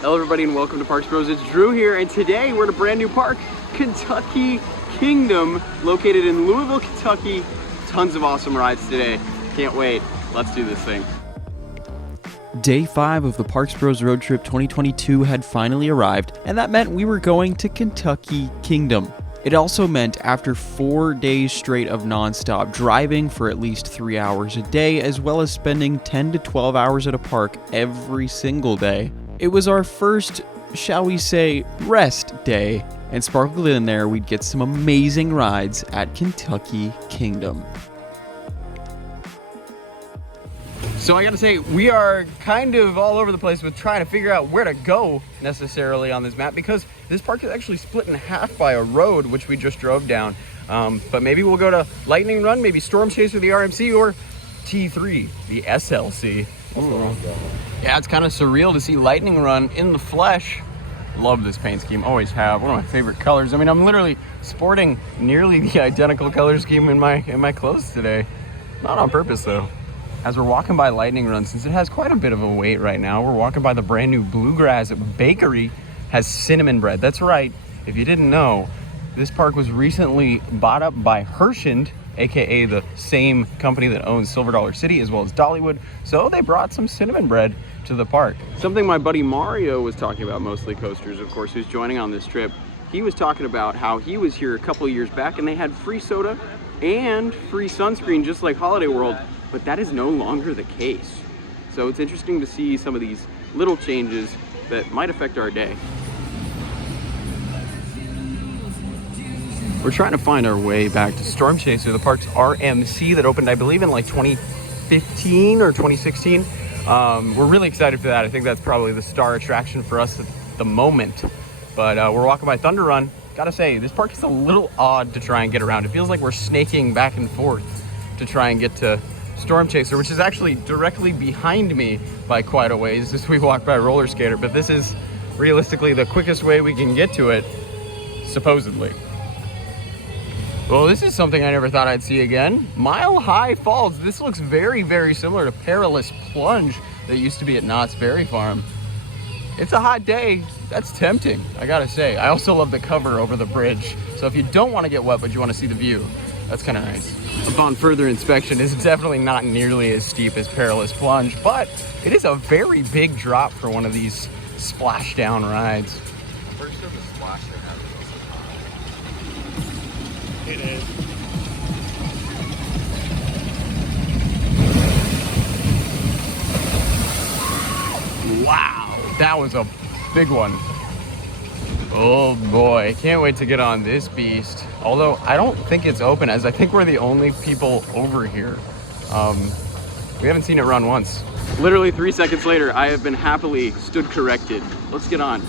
Hello everybody and welcome to Parks Bros. It's Drew here, and today we're at a brand new park, Kentucky Kingdom, located in Louisville, Kentucky. Tons of awesome rides today. Can't wait. Let's do this thing. Day 5 of the Parks Bros Road Trip 2022 had finally arrived, and that meant we were going to Kentucky Kingdom. It also meant after 4 days straight of non-stop driving for at least 3 hours a day, as well as spending 10 to 12 hours at a park every single day, it was our first, shall we say, rest day, and sparkled in there we'd get some amazing rides at Kentucky Kingdom. So I gotta say, we are kind of all over the place with trying to figure out where to go necessarily on this map, because this park is actually split in half by a road, which we just drove down. But maybe we'll go to Lightning Run, maybe Storm Chaser, the RMC, or T3, the SLC. Ooh. Yeah, it's kind of surreal to see Lightning Run in the flesh. Love this paint scheme, always have. One of my favorite colors. I mean, I'm literally sporting nearly the identical color scheme in my clothes today. Not on purpose though. As we're walking by Lightning Run, since it has quite a bit of a wait right now, we're walking by the brand new Bluegrass Bakery. Has cinnamon bread. That's right. If you didn't know, this park was recently bought up by Hershend, aka the same company that owns Silver Dollar City as well as Dollywood. So they brought some cinnamon bread to the park. Something my buddy Mario was talking about, Mostly Coasters, of course, who's joining on this trip. He was talking about how he was here a couple of years back and they had free soda and free sunscreen, just like Holiday World, but that is no longer the case. So it's interesting to see some of these little changes that might affect our day. We're trying to find our way back to Storm Chaser, the park's RMC that opened, I believe, in like 2015 or 2016. We're really excited for that. I think that's probably the star attraction for us at the moment. But we're walking by Thunder Run. Gotta say, this park is a little odd to try and get around. It feels like we're snaking back and forth to try and get to Storm Chaser, which is actually directly behind me by quite a ways as we walk by Roller Skater. But this is realistically the quickest way we can get to it, supposedly. Well, this is something I never thought I'd see again. Mile High Falls. This looks very, very similar to Perilous Plunge that used to be at Knott's Berry Farm. It's a hot day. That's tempting, I gotta say. I also love the cover over the bridge. So if you don't want to get wet, but you want to see the view, that's kind of nice. Upon further inspection, it's definitely not nearly as steep as Perilous Plunge, but it is a very big drop for one of these splashdown rides. First of the splash they have is It is. Wow, that was a big one. Oh boy, can't wait to get on this beast. Although I don't think it's open, as I think we're the only people over here. We haven't seen it run once. Literally 3 seconds later, I have been happily stood corrected. Let's get on.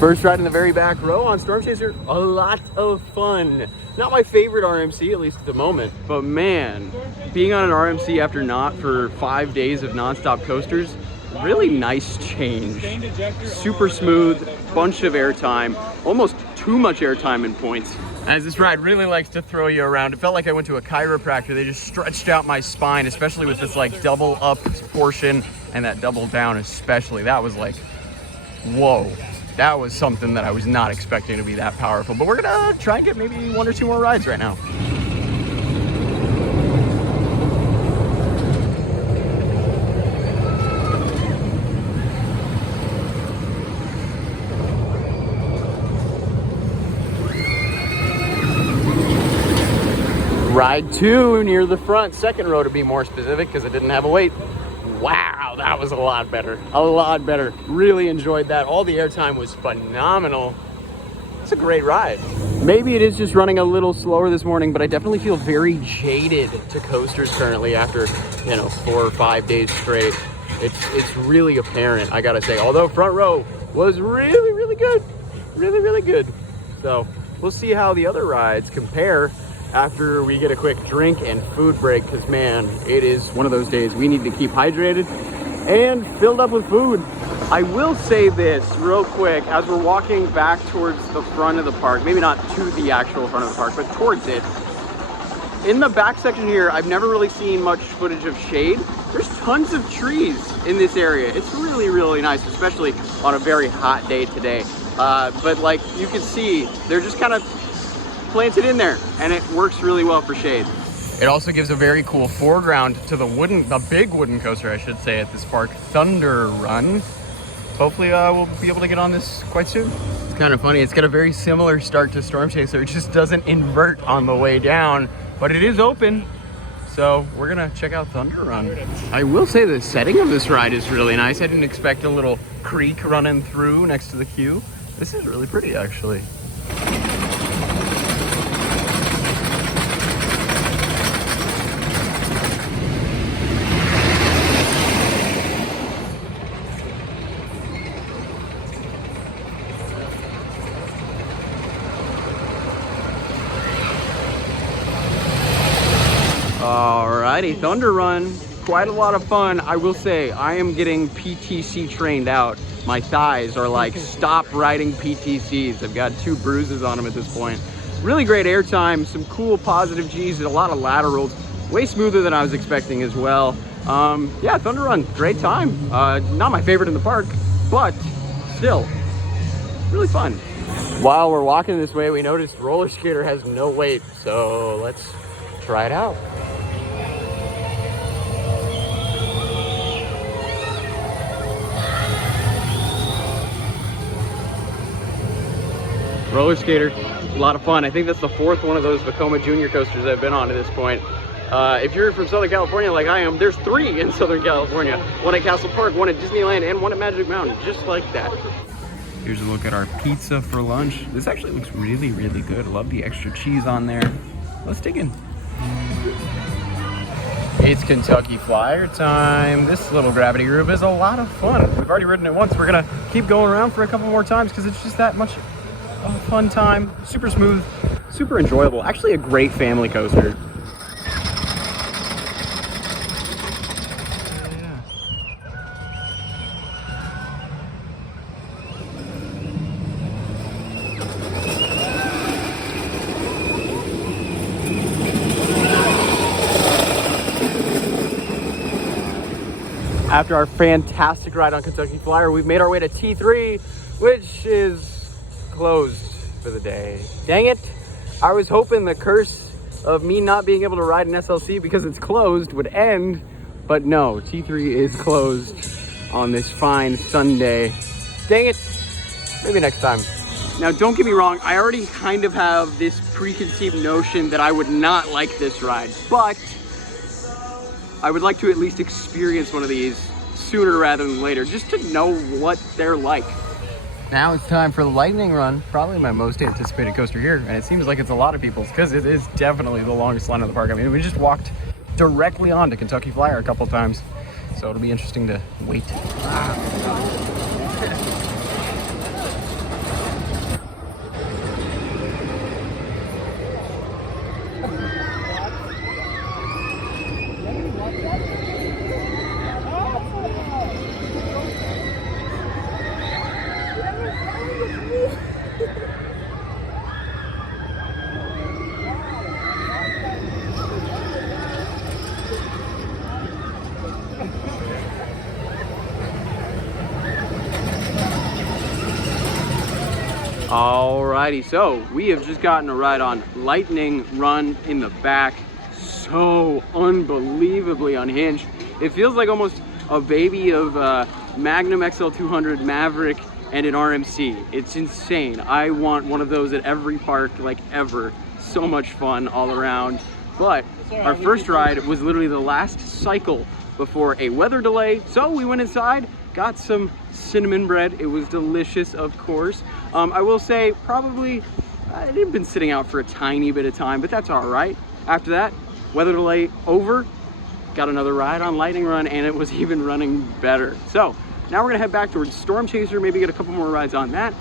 First ride in the very back row on Storm Chaser, a lot of fun. Not my favorite RMC, at least at the moment, but man, being on an RMC after not for 5 days of nonstop coasters, really nice change. Super smooth, bunch of airtime, almost too much airtime in points. As this ride really likes to throw you around. It felt like I went to a chiropractor. They just stretched out my spine, especially with this like double up portion and that double down especially. That was like, whoa. That was something that I was not expecting to be that powerful. But we're gonna try and get maybe 1 or 2 more rides right now. Ride 2 near the front, second row to be more specific, because it didn't have a wait. Wow, that was a lot better. A lot better. Really enjoyed that. All the airtime was phenomenal. It's a great ride. Maybe it is just running a little slower this morning, but I definitely feel very jaded to coasters currently after, you know, 4 or 5 days straight. It's really apparent, I gotta say. Although front row was really good. Really good. So we'll see how the other rides compare after we get a quick drink and food break, because man, it is one of those days we need to keep hydrated and filled up with food. I will say this real quick as we're walking back towards the front of the park, maybe not to the actual front of the park, but towards it. In the back section here, I've never really seen much footage of shade. There's tons of trees in this area. It's really nice, especially on a very hot day today. But like you can see, they're just kind of planted in there, and it works really well for shade. It also gives a very cool foreground to the big wooden coaster, I should say, at this park, Thunder Run. Hopefully we'll be able to get on this quite soon. It's kind of funny, it's got a very similar start to Storm Chaser. It just doesn't invert on the way down, but it is open. So we're gonna check out Thunder Run. I will say the setting of this ride is really nice. I didn't expect a little creek running through next to the queue. This is really pretty, actually. Alrighty, Thunder Run, quite a lot of fun. I will say, I am getting PTC trained out. My thighs are like, stop riding PTCs. I've got 2 bruises on them at this point. Really great airtime, some cool positive G's, a lot of laterals, way smoother than I was expecting as well. Yeah, Thunder Run, great time. Not my favorite in the park, but still, really fun. While we're walking this way, we noticed roller skater has no weight, so let's try it out. Roller skater, a lot of fun. I think that's the 4th one of those Vekoma Junior coasters I've been on at this point. If you're from Southern California like I am, there's 3 in Southern California. 1 at Castle Park, 1 at Disneyland, and 1 at Magic Mountain, just like that. Here's a look at our pizza for lunch. This actually looks really good. I love the extra cheese on there. Let's dig in. It's Kentucky Flyer time. This little gravity groove is a lot of fun. We've already ridden it once. We're gonna keep going around for a couple more times because it's just that much a fun time, super smooth, super enjoyable. Actually a great family coaster. After our fantastic ride on Kentucky Flyer, we've made our way to T3, which is closed for the day. Dang it. I was hoping the curse of me not being able to ride an SLC because it's closed would end, but no, T3 is closed on this fine Sunday. Dang it. Maybe next time. Now, don't get me wrong, I already kind of have this preconceived notion that I would not like this ride, but I would like to at least experience one of these sooner rather than later, just to know what they're like. Now it's time for the Lightning Run, probably my most anticipated coaster here, and it seems like it's a lot of people's because it is definitely the longest line of the park. I mean, we just walked directly onto Kentucky Flyer a couple times, so it'll be interesting to wait. Alrighty, so we have just gotten a ride on Lightning Run in the back. So unbelievably unhinged. It feels like almost a baby of Magnum XL200 Maverick and an RMC. It's insane. I want one of those at every park, like ever. So much fun all around. But our first ride was literally the last cycle before a weather delay. So we went inside, got some cinnamon bread. It was delicious, of course. I will say probably it had been sitting out for a tiny bit of time, but that's all right. After that, weather delay over, got another ride on Lightning Run, and it was even running better. So now we're gonna head back towards Storm Chaser, maybe get a couple more rides on that.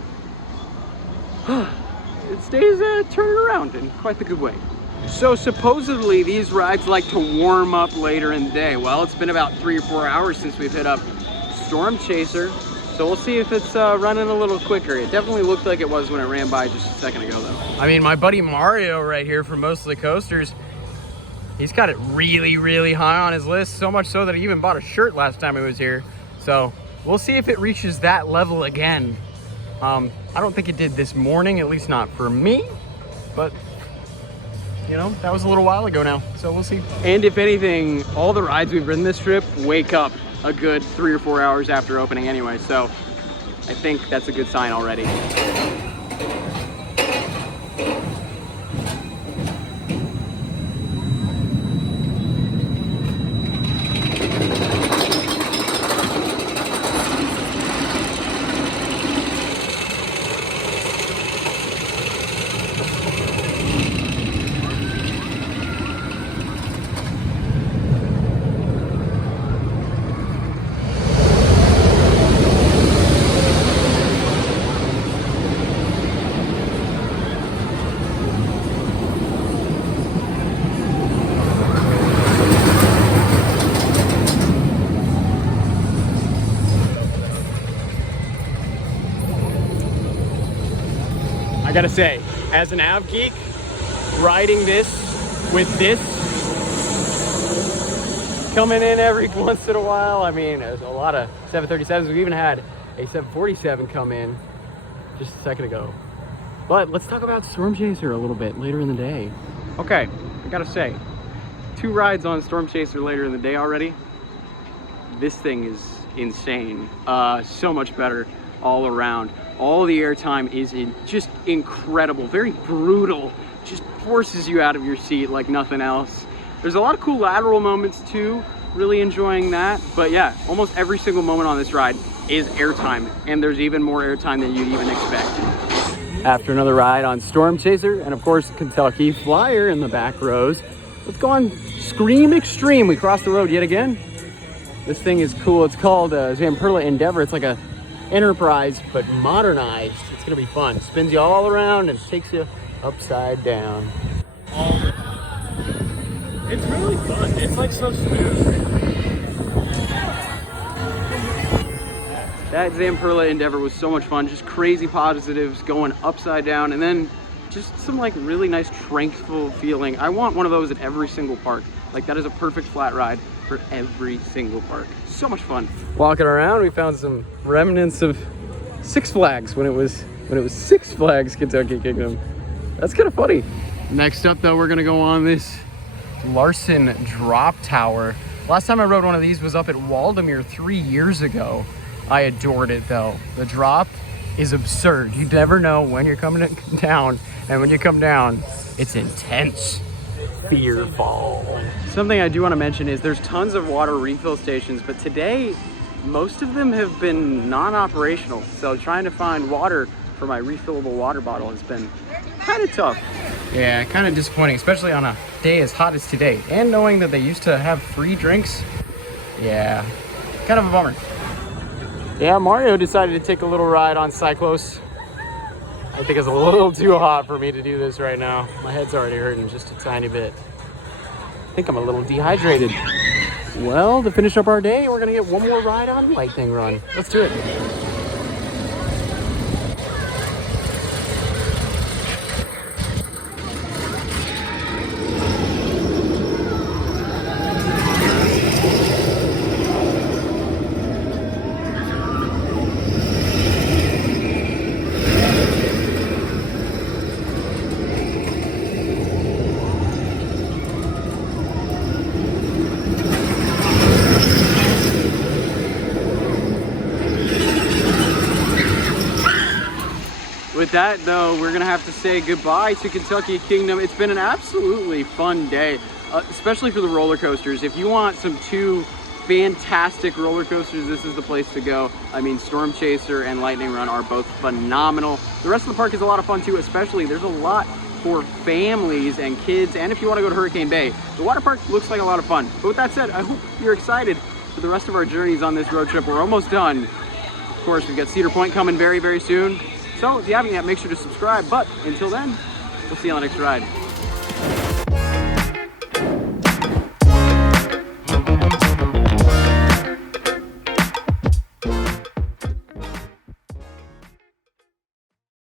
It stays turning around in quite the good way. So supposedly these rides like to warm up later in the day. Well, it's been about 3 or 4 hours since we've hit up Storm Chaser, so we'll see if it's running a little quicker. It definitely looked like it was when it ran by just a second ago though. I mean, my buddy Mario right here from Mostly Coasters, he's got it really, really high on his list, so much so that he even bought a shirt last time he was here. So we'll see if it reaches that level again. I don't think it did this morning, at least not for me, but you know, that was a little while ago now, so we'll see. And if anything, all the rides we've ridden this trip wake up a good 3 or 4 hours after opening anyway, so I think that's a good sign already. I gotta say, as an av geek, riding this with this coming in every once in a while, I mean, there's a lot of 737s. We even had a 747 come in just a second ago. But let's talk about Storm Chaser a little bit later in the day. Okay, I gotta say, 2 rides on Storm Chaser later in the day already. This thing is insane. So much better all around. All the airtime is just incredible, very brutal, just forces you out of your seat like nothing else. There's a lot of cool lateral moments too, really enjoying that. But yeah, almost every single moment on this ride is airtime, and there's even more airtime than you'd even expect. After another ride on Storm Chaser, and of course Kentucky Flyer in the back rows, let's go on Scream Extreme. We crossed the road yet again. This thing is cool. It's called Zamperla Endeavor. It's like a Enterprise, but modernized. It's gonna be fun. Spins you all around and takes you upside down. It's really fun. It's like so smooth. That Zamperla Endeavor was so much fun. Just crazy positives going upside down, and then just some like really nice tranquil feeling. I want one of those at every single park. Like that is a perfect flat ride for every single park. So much fun. Walking around, we found some remnants of Six Flags when it was Six Flags Kentucky Kingdom. That's kind of funny. Next up though, we're gonna go on this Larson drop tower. Last time I rode one of these was up at Waldameer 3 years ago. I adored it though. The drop is absurd. You never know when you're coming down, and when you come down, it's intense. Fearful. Something I do want to mention is there's tons of water refill stations, but today most of them have been non-operational. So trying to find water for my refillable water bottle has been kind of tough. Yeah, kind of disappointing, especially on a day as hot as today. And knowing that they used to have free drinks, yeah, kind of a bummer. Yeah, Mario decided to take a little ride on Cyclos. I think it's a little too hot for me to do this right now. My head's already hurting just a tiny bit. I think I'm a little dehydrated. Well, to finish up our day, we're gonna get one more ride on Lightning Run. Let's do it. With that though, we're gonna have to say goodbye to Kentucky Kingdom. It's been an absolutely fun day, especially for the roller coasters. If you want some 2 fantastic roller coasters, this is the place to go. I mean, Storm Chaser and Lightning Run are both phenomenal. The rest of the park is a lot of fun too, especially there's a lot for families and kids, and if you want to go to Hurricane Bay. The water park looks like a lot of fun. But with that said, I hope you're excited for the rest of our journeys on this road trip. We're almost done. Of course, we've got Cedar Point coming very, very soon. So if you haven't yet, make sure to subscribe. But until then, we'll see you on the next ride.